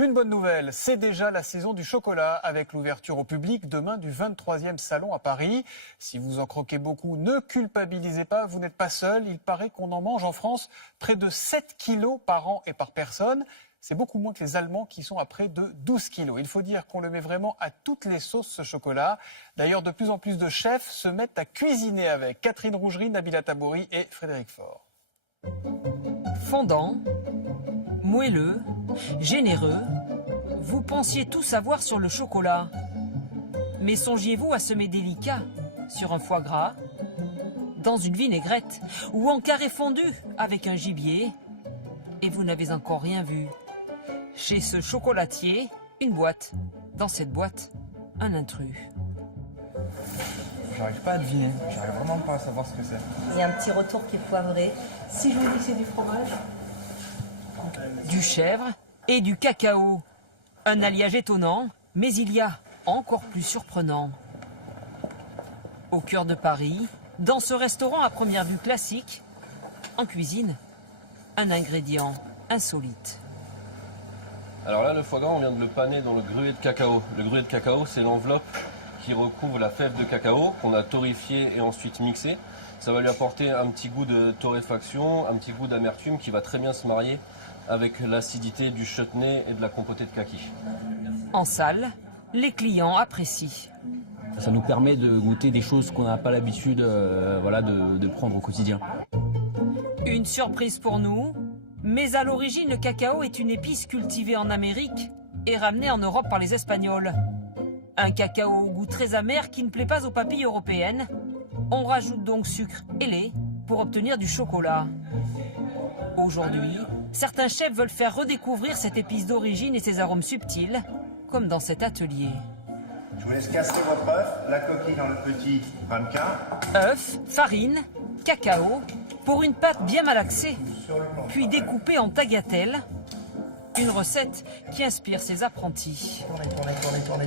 Une bonne nouvelle, c'est déjà la saison du chocolat avec l'ouverture au public demain du 23e salon à Paris. Si vous en croquez beaucoup, ne culpabilisez pas, vous n'êtes pas seul. Il paraît qu'on en mange en France près de 7 kilos par an et par personne. C'est beaucoup moins que les Allemands qui sont à près de 12 kilos. Il faut dire qu'on le met vraiment à toutes les sauces, ce chocolat. D'ailleurs, de plus en plus de chefs se mettent à cuisiner avec. Catherine Rougerie, Nabila Tabouri et Frédéric Faure. Fondant, moelleux, généreux, vous pensiez tout savoir sur le chocolat. Mais songiez-vous à semer délicat sur un foie gras, dans une vinaigrette ou en carré fondu avec un gibier, et vous n'avez encore rien vu. Chez ce chocolatier, une boîte. Dans cette boîte, un intrus. J'arrive pas à deviner, j'arrive vraiment pas à savoir ce que c'est. Il y a un petit retour qui est poivré. Si je vous dis que c'est du fromage. Du chèvre et du cacao. Un alliage étonnant, mais il y a encore plus surprenant. Au cœur de Paris, dans ce restaurant à première vue classique, en cuisine, un ingrédient insolite. Alors là, le foie gras, on vient de le paner dans le gruet de cacao. Le gruet de cacao, c'est l'enveloppe qui recouvre la fève de cacao qu'on a torréfiée et ensuite mixée. Ça va lui apporter un petit goût de torréfaction, un petit goût d'amertume qui va très bien se marier avec l'acidité du chutney et de la compotée de kaki. En salle, les clients apprécient. Ça nous permet de goûter des choses qu'on n'a pas l'habitude de prendre au quotidien. Une surprise pour nous, mais à l'origine, le cacao est une épice cultivée en Amérique et ramenée en Europe par les Espagnols. Un cacao au goût très amer qui ne plaît pas aux papilles européennes. On rajoute donc sucre et lait pour obtenir du chocolat. Aujourd'hui, certains chefs veulent faire redécouvrir cette épice d'origine et ses arômes subtils, comme dans cet atelier. Je vous laisse casser votre œuf, la coquille dans le petit ramequin. Œufs, farine, cacao, pour une pâte bien malaxée, puis découpée en tagliatelles. Une recette qui inspire ses apprentis. Tournez.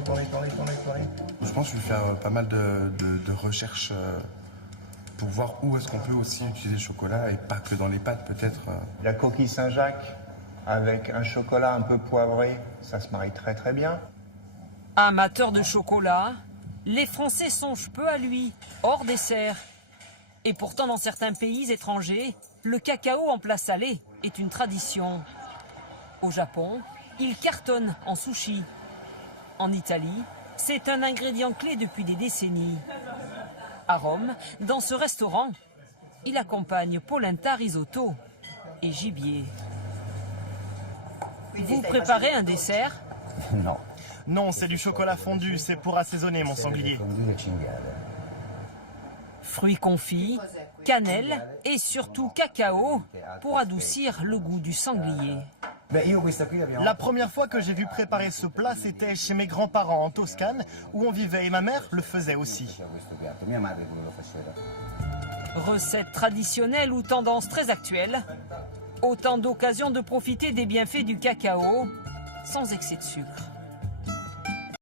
Je pense que je vais faire pas mal de recherches pour voir où est-ce qu'on peut aussi utiliser le chocolat et pas que dans les pâtes peut-être. La coquille Saint-Jacques avec un chocolat un peu poivré, ça se marie très très bien. Amateurs de chocolat, les Français songent peu à lui, hors dessert. Et pourtant, dans certains pays étrangers, le cacao en plat salé est une tradition. Au Japon, il cartonne en sushi. En Italie, c'est un ingrédient clé depuis des décennies. À Rome, dans ce restaurant, il accompagne polenta, risotto et gibier. Vous préparez un dessert? Non. Non, c'est du chocolat fondu, c'est pour assaisonner mon sanglier. Fruits confits, cannelle et surtout cacao pour adoucir le goût du sanglier. La première fois que j'ai vu préparer ce plat, c'était chez mes grands-parents en Toscane, où on vivait et ma mère le faisait aussi. Recette traditionnelle ou tendance très actuelle, autant d'occasions de profiter des bienfaits du cacao sans excès de sucre.